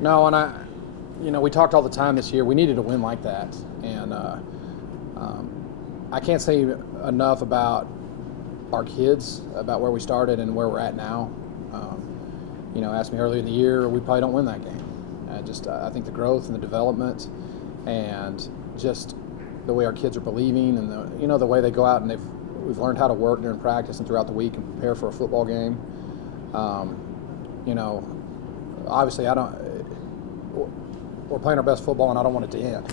No, and we talked all the time this year. We needed a win like that, and I can't say enough about our kids, about where we started and where we're at now. Asked me earlier in the year, we probably don't win that game. I think the growth and the development, and just the way our kids are believing, and the way they go out and we've learned how to work during practice and throughout the week and prepare for a football game. Obviously we're playing our best football, and I don't want it to end.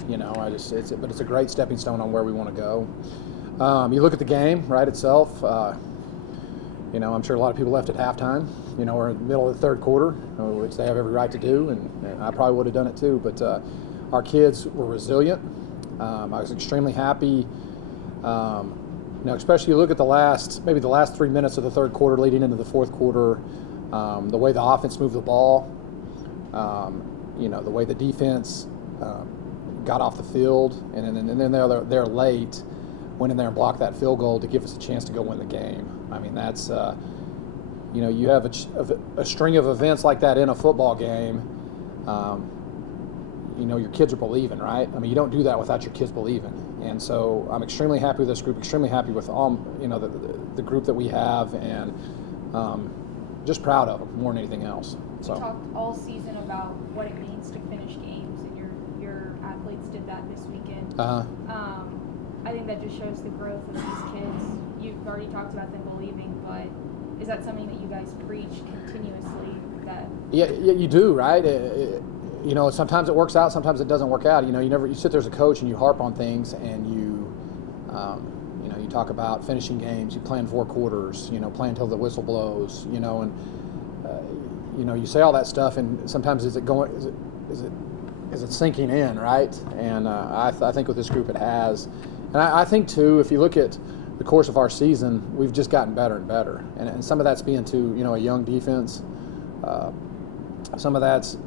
But it's a great stepping stone on where we want to go. You look at the game, right, itself. I'm sure a lot of people left at halftime. We're in the middle of the third quarter, which they have every right to do, and I probably would have done it too. But our kids were resilient. I was extremely happy. Especially you look at the last 3 minutes of the third quarter leading into the fourth quarter, the way the offense moved the ball, the way the defense got off the field, and then they're late, went in there and blocked that field goal to give us a chance to go win the game. I mean, that's, you have a string of events like that in a football game. Your kids are believing, right? I mean, you don't do that without your kids believing. And so I'm extremely happy with this group, extremely happy with all, the group that we have, and just proud of them more than anything else. So. You talked all season about what it means to finish games, and your athletes did that this weekend. I think that just shows the growth of these kids. You've already talked about them believing, but is that something that you guys preach continuously? Yeah, you do, right? Sometimes it works out, sometimes it doesn't work out. You sit there as a coach and you harp on things, and you talk about finishing games. You plan 4 quarters. Play until the whistle blows. You say all that stuff, and sometimes is it sinking in, right? And I think with this group it has, and I think too, if you look at the course of our season, we've just gotten better and better, and some of that's being to a young defense. Some of that's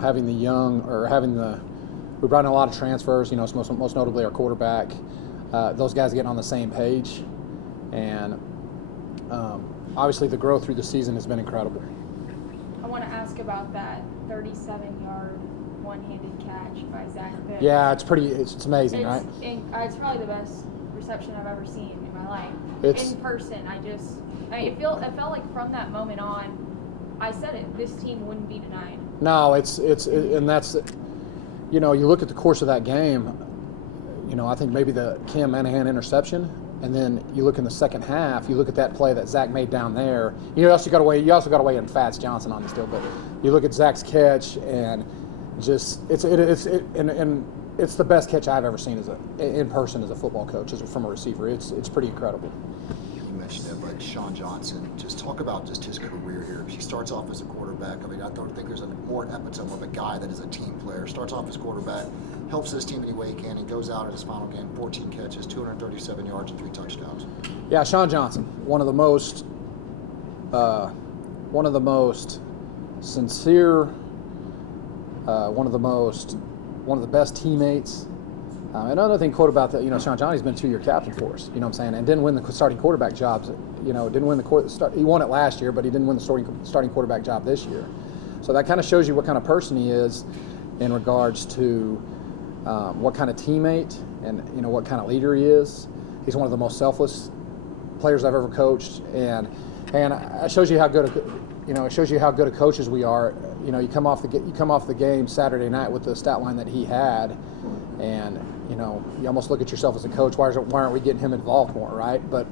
having we brought in a lot of transfers, most notably our quarterback. Those guys getting on the same page, and obviously the growth through the season has been incredible. I want to ask about that 37-yard one-handed catch by Zach Bibb. Yeah, it's amazing, right? It's probably the best reception I've ever seen in my life. In person, it felt like from that moment on, I said it, this team wouldn't be denied. No, and that's, you look at the course of that game, I think maybe the Cam Manahan interception, and then you look in the second half, you look at that play that Zach made down there. You also got to weigh in Fats Johnson on this deal, but you look at Zach's catch, and just it's the best catch I've ever seen in person as a football coach, from a receiver. It's pretty incredible. You mentioned it, but Sean Johnson, just talk about just his career here. He starts off as a quarterback. I mean, I don't think there's a more epitome of a guy that is a team player. Starts off as quarterback, helps his team any way he can. He goes out in his final game, 14 catches, 237 yards, and 3 touchdowns. Yeah, Sean Johnson, one of the most sincere, one of the best teammates. Another thing, quote about that, Sean Johnny's been 2-year captain for us, and didn't win the starting quarterback jobs. He won it last year, but he didn't win the starting quarterback job this year. So that kind of shows you what kind of person he is in regards to what kind of teammate and what kind of leader he is. He's one of the most selfless players I've ever coached, and it shows you how good of coaches we are. You come off the game Saturday night with the stat line that he had, and you almost look at yourself as a coach. Why aren't we getting him involved more, right? But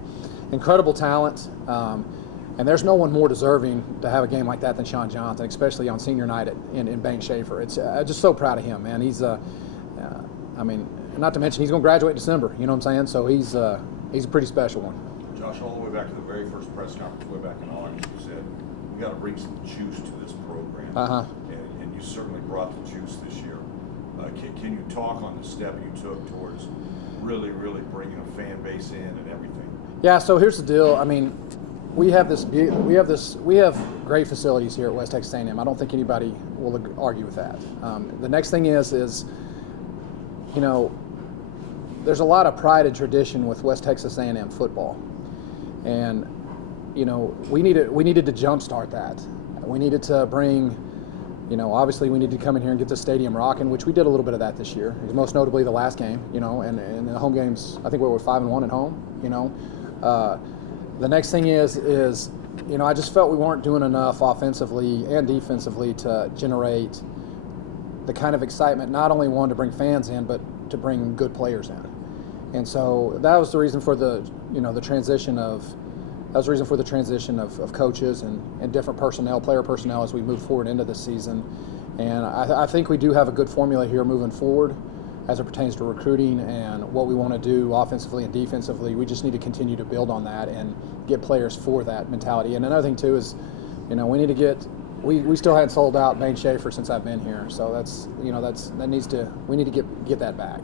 incredible talent, and there's no one more deserving to have a game like that than Sean Johnson, especially on senior night in Bank Schaefer. It's just so proud of him, man. He's not to mention he's going to graduate in December. You know what I'm saying? So he's a pretty special one. Josh, all the way back to the very first press conference, way back in August, you said we got to bring some juice to this program, and you certainly brought the juice this year. Can you talk on the step you took towards really, really bringing a fan base in and everything? Yeah. So here's the deal. I mean, we have great facilities here at West Texas A&M. I don't think anybody will argue with that. The next thing is there's a lot of pride and tradition with West Texas A&M football, and we needed to jumpstart that. We needed to bring Obviously we need to come in here and get the stadium rocking, which we did a little bit of that this year, most notably the last game, and the home games. I think we were 5-1 at home. The next thing is I just felt we weren't doing enough offensively and defensively to generate the kind of excitement, not only one to bring fans in, but to bring good players in. And so that was the reason for the transition of coaches and different player personnel as we move forward into this season. And I think we do have a good formula here moving forward as it pertains to recruiting and what we want to do offensively and defensively. We just need to continue to build on that and get players for that mentality. And another thing too is, we need to get. We still hadn't sold out Bane Schaefer since I've been here, so we need to get that back.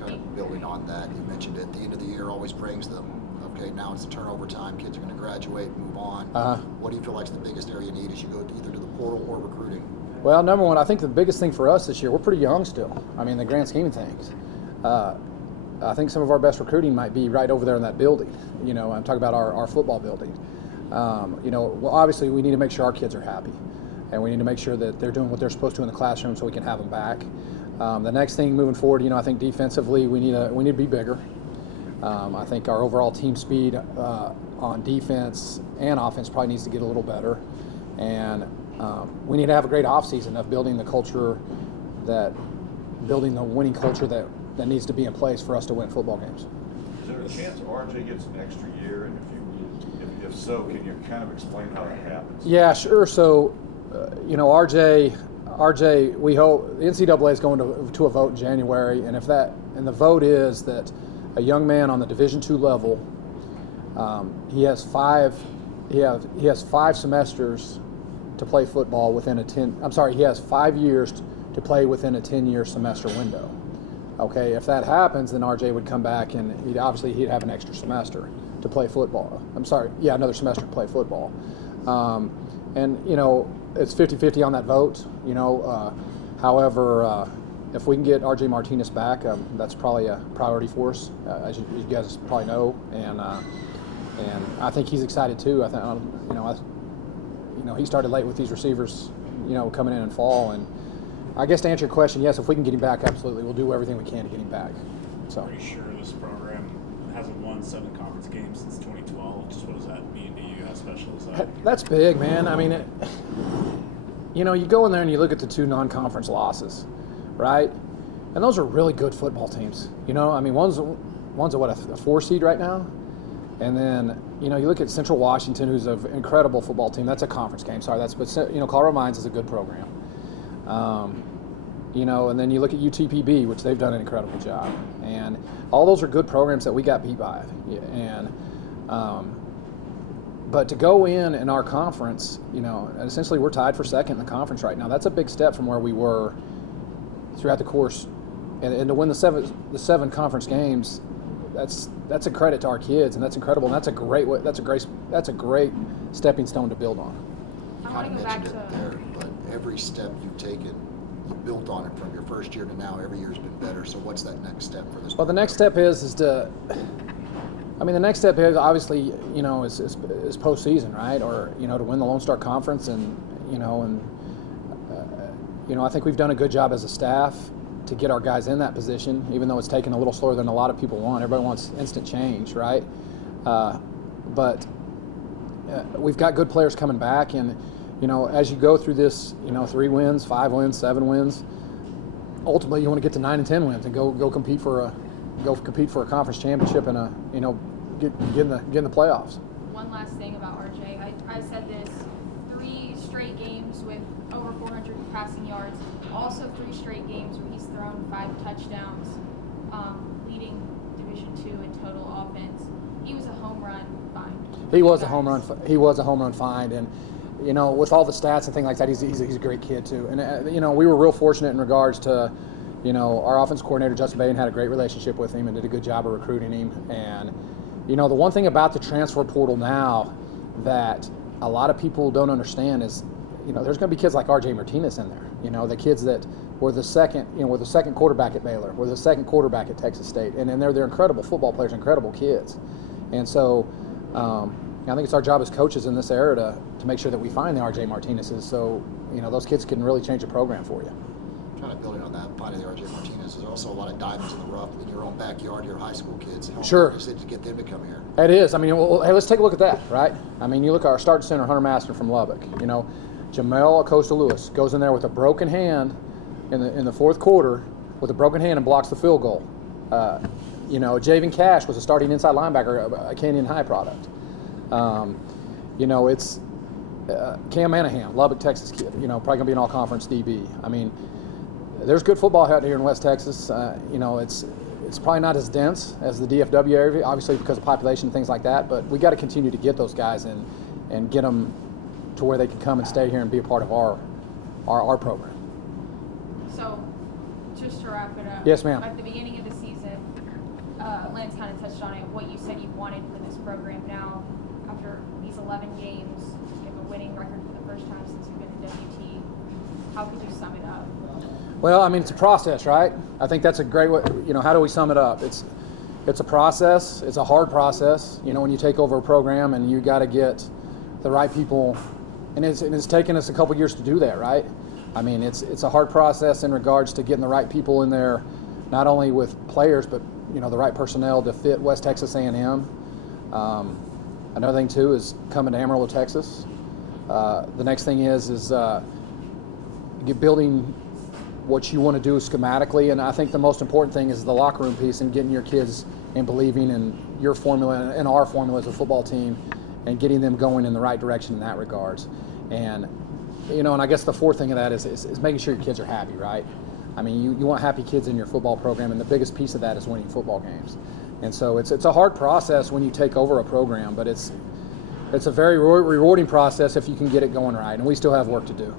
Kind of building on that, you mentioned at the end of the year always brings them. Okay, now it's the turnover time. Kids are going to graduate, move on. What do you feel like is the biggest area you need as you go either to the portal or recruiting? Well, number one, I think the biggest thing for us this year, we're pretty young still. I mean, the grand scheme of things. I think some of our best recruiting might be right over there in that building. I'm talking about our football building. Obviously we need to make sure our kids are happy, and we need to make sure that they're doing what they're supposed to in the classroom so we can have them back. The next thing moving forward, I think defensively we need to be bigger. I think our overall team speed on defense and offense probably needs to get a little better, and we need to have a great offseason of building the winning culture that needs to be in place for us to win football games. Is there a chance RJ gets an extra year, and if so, can you kind of explain how that happens? Yeah, sure. So, RJ, we hope the NCAA is going to a vote in January, and the vote is that a young man on the Division II level, he has 5 semesters to play football within he has 5 years to play within a 10-year semester window. Okay, if that happens, then RJ would come back and he'd have an extra semester to play football. Another semester to play football. It's 50-50 on that vote. However, if we can get RJ Martinez back, that's probably a priority for us, as you guys probably know. And I think he's excited too. I think he started late with these receivers, coming in fall. And I guess to answer your question, yes, if we can get him back, absolutely, we'll do everything we can to get him back. So. Pretty sure this program hasn't won 7 conference games since 2012. Just what does that mean to you? How special is that? That's big, man. I mean, you go in there and you look at the 2 non-conference losses, right? And those are really good football teams. One's a 4 seed right now, and then you look at Central Washington, who's an incredible football team. That's a conference game. Colorado Mines is a good program. And then you look at UTPB, which they've done an incredible job, and all those are good programs that we got beat by. And but to go in our conference, essentially we're tied for second in the conference right now. That's a big step from where we were throughout the course, and to win the seven conference games, that's a credit to our kids, and that's incredible, and that's a great stepping stone to build on. I want to go back to there, but every step you've taken, you built on it from your first year to now. Every year's been better. So what's that next step for this? Well, the next step is the next step is obviously is postseason, right? Or to win the Lone Star Conference, and I think we've done a good job as a staff to get our guys in that position, even though it's taken a little slower than a lot of people want. Everybody wants instant change, right? But we've got good players coming back, and as you go through this, 3 wins, 5 wins, 7 wins, ultimately you want to get to 9 and 10 wins and go compete for a conference championship and get in the playoffs. One last thing about RJ, I said this: 3 straight games with over 400 passing yards, also 3 straight games where he's thrown 5 touchdowns, leading Division II in total offense. He was a home run find. He was a home run find, and with all the stats and things like that, he's a great kid too. And we were real fortunate in regards to, our offense coordinator Justin Bain had a great relationship with him and did a good job of recruiting him. And the one thing about the transfer portal now that a lot of people don't understand is, there's going to be kids like RJ Martinez in there. The kids that were the second quarterback at Baylor, were the second quarterback at Texas State, and they're incredible football players, incredible kids. And so, I think it's our job as coaches in this era to make sure that we find the R.J. Martinez's, so those kids can really change a program for you. Kind of building on that, finding the R.J. Martinez, there's also a lot of diamonds in the rough in your own backyard, your high school kids. How Sure. is it to get them to come here? It is. I mean, hey, let's take a look at that, right? I mean, you look at our starting center, Hunter Master from Lubbock. Jamel Acosta-Lewis goes in there with a broken hand in the fourth quarter with a broken hand and blocks the field goal. Javen Cash was a starting inside linebacker, a Canyon High product. It's Cam Manahan, Lubbock, Texas kid, probably going to be an all-conference DB. I mean, there's good football out here in West Texas. It's probably not as dense as the DFW area, obviously because of population and things like that, but we got to continue to get those guys in and get them to where they can come and stay here and be a part of our program. So, just to wrap it up. Yes, ma'am. At the beginning of the season, Lance kind of touched on it, what you said you wanted for this program. Now, after these 11 games, you have a winning record for the first time since you've been in WT. How could you sum it up? Well, I mean, it's a process, right? I think that's a great way. How do we sum it up? It's a process. It's a hard process. When you take over a program and you got to get the right people, and it's taken us a couple years to do that, right? I mean, it's a hard process in regards to getting the right people in there, not only with players, but the right personnel to fit West Texas A&M. Another thing too is coming to Amarillo, Texas. The next thing is building what you want to do schematically, and I think the most important thing is the locker room piece and getting your kids and believing in your formula and our formula as a football team and getting them going in the right direction in that regards. And and I guess the fourth thing of that is making sure your kids are happy, right? I mean, you want happy kids in your football program, and the biggest piece of that is winning football games. And so it's a hard process when you take over a program, but it's a very rewarding process if you can get it going right, and we still have work to do.